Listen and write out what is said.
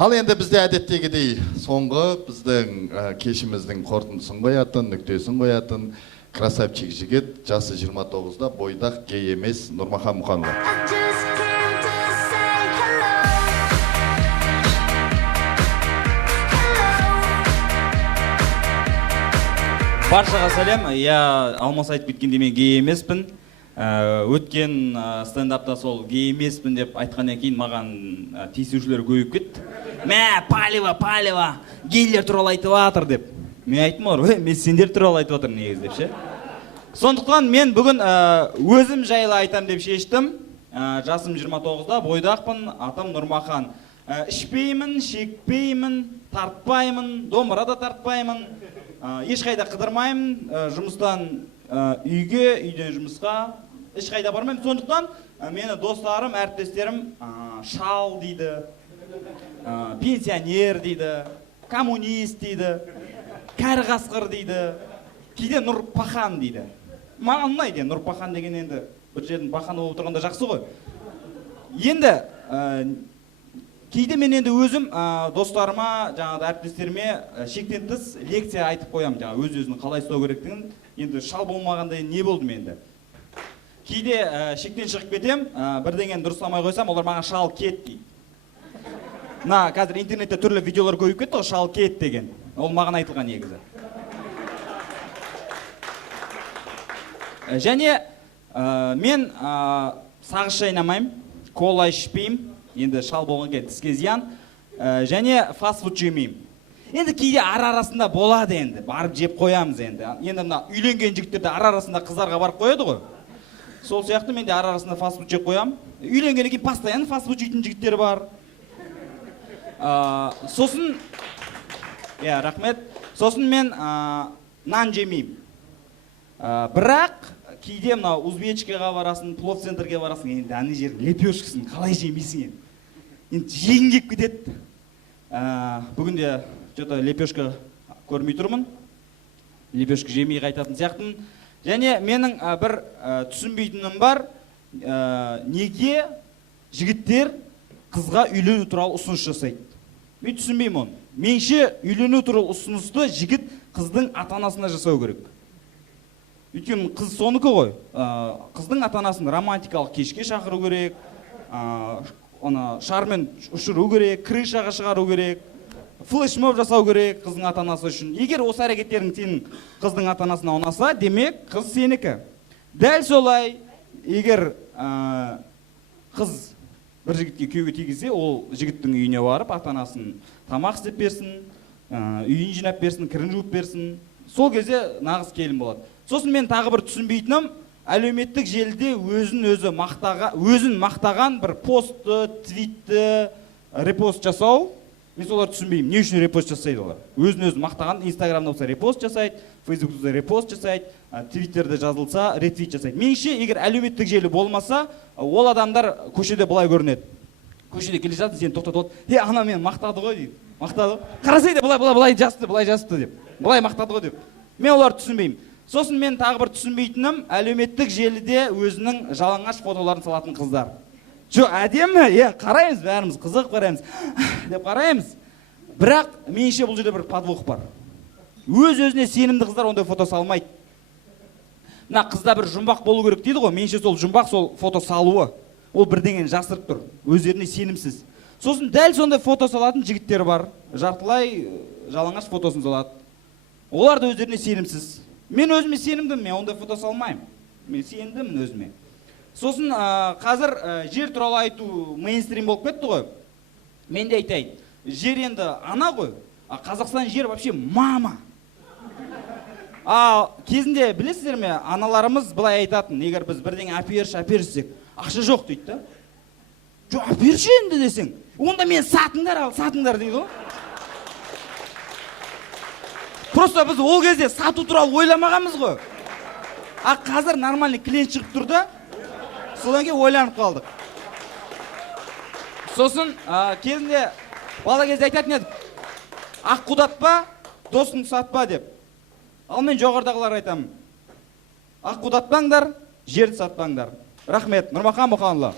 Ал енді бізде әдеттегідей соңғы біздің кешіміздің қорытындысын қоятын, нүктесін қоятын красавчик жігіт, жасы 29-да, бойдақ, гей емес Нұрмахан Мұханұлы. Баршаға сәлем. Я алмас айтып кеткенде мен гей емеспін. Өткен стендапта сол гей емеспін деп айтқаннан кейін маған тиісушілер көбейіп кетті. Мә, палева, гейлер туралы айтып жатыр деп. Мен айттым олар, мен сендер туралы айтып жатыр негізі деп ше. Сондықтан мен бүгін өзім жайлы айтам деп шештім. Жасым 29-да, бойдақпын, атам Нұрмахан. Ішпеймін, шекпеймін, тартпаймын, домбыра да тартпаймын. Ешқайда қыдырмаймын, жұмыстан үйге, үйден жұмысқа, ешқайда бармаймын. Сондықтан мені достарым, әріптестерім шал дейді, пенсионер дейді, коммунист дейді, кәрі қасқыр дейді, кейде Нұрпахан дейді. Маған ұнайды, Нұрпахан деген енді бір жердің бақаны болып тұрғанда жақсы ғой. Енді кейде мен енді өзім достарыма, жаңағы әріптестеріме шектен тыс лекция айтып қоямын, жаңағы өз-өзін қалай ұстау керектігін. Енді шал болмағанда не болды менде? Кейде шектен шығып кетем, бірдеңені дұрыстамай қойсам, олар маған шал кет дейді. Қазір интернетте түрлі видеолар көбейіп кетті ғой, шал кет деген. Ол маған айтылған негізі. Және мен сағыз шайнамаймын, кола ішпеймін. Енді шал болған кейін тіске зиян. Және фастфуд жемеймін. Енді кейде ара-арасында болады енді, барып жеп қоямыз енді. Енді мына үйленген жігіттерде ара-арасында қыздарға барып қояды ғой. Сол сияқты мен де ара-арасында фастфуд жеп қоямын. Үйленгеннен кейін постоянно фастфуд жейтін жігіттер бар. Сосын, рахмет. Сосын мен нан жемеймін. Бірақ кейде мына узбечкаға барасың, плов центрге барасың, енді ана жер лепешкасын қалай жемейсің енді. Енді жегің келіп кетеді. Бүгінде что-то лепешка көрмей тұрмын. Лепешка жемей қайтатын сияқтымын. Және менің бір түсінбейтінім бар. Неге жігіттер қызға үйлену туралы ұсыныс жасайды? Мен түсінбеймін оны. Меніңше үйлену туралы ұсынысты жігіт қыздың ата-анасына жасау керек. Өйткені қыз соныкі ғой. Қыздың ата-анасын романтикалық кешке шақыру керек, шармен ұшыру керек, крышаға шығару керек, флешмоб жасау керек қыздың ата-анасы үшін. Егер осы әрекеттерің сенің қыздың ата-анасына ұнаса, демек қыз сенікі. Дәл солай, егер қыз бір жігітке күйеуге тигізсе, ол жігіттің үйіне барып, ата-анасын тамақ істеп берсін, үйін жинап берсін, кірін жуып берсін. Сол кезде нағыз келін болады. Сосын мен тағы бір түсінбейтінім, әлеуметтік желіде өзін мақтаған бір постты, твитті, репост жасау. Мен солар түсінбеймін. Не үшін репост жасайды олар? Өзін мақтаған, инстаграмда болса репост жасайды, фейсбукта репост жасайды, твиттерде жазылса ретвит жасайды. Меніңше, егер әлеуметтік желі болмаса, ол адамдар көшеде былай көрінеді. Көшеде келе жатыр, сені тоқтатып, ана мен мақтады ғой дейді. Мақтады. Қарасай да былай жазыпты деп. Былай мақтады ғой деп. Мен оларды түсінбеймін. Сосын мен тағы бір түсінбейтінім, әлеуметтік желіде өзінің жалаңаш фотоларын салатын қыздар. Әдемі, қараймыз, бәріміз қызық қараймыз, деп қараймыз. Бірақ меніңше бұл жерде бір подвох бар. Өз-өзіне сенімді қыздар ондай фото салмайды. Мына қызда бір жұмбақ болу керек дейді ғой, меніңше сол жұмбақ сол фото салуы. Ол бірдеңені жасырып тұр, өздеріне сенімсіз. Сосын дәл сондай фото салатын жігіттер бар. Жартылай жалаңаш фотосын салады. Олар да өздеріне сенімсіз. Мен өзіме сенімдім, мен ондай фото салмаймын. Мен сенімдім өзіме. Сосын қазір жер туралы айту мейнстрим болып кетті ғой. Мен де айтайын. Жер енді ана ғой, Қазақстан жер вообще мама. Кезінде білесіздер ме, аналарымыз былай айтатын, егер біз бірдеңе әперсек, ақша жоқ дейді. Жоқ, әперші енді десең. Онда мен сатыңдар дейді ғой. Просто біз ол кезде сату туралы ойламағанбыз ғой. Қазір нормальный клиент шығып тұрды, содан кейін ойланып қалдық. Сосын кезінде бала кезде айтатын едік, ақ қудатпа, досың сатпа деп. Ал мен жоғардағылар айтамын. Ақ қудатпаңдар, жерді сатпаңдар. Рахмет, Нұрмахан Мұханұлы.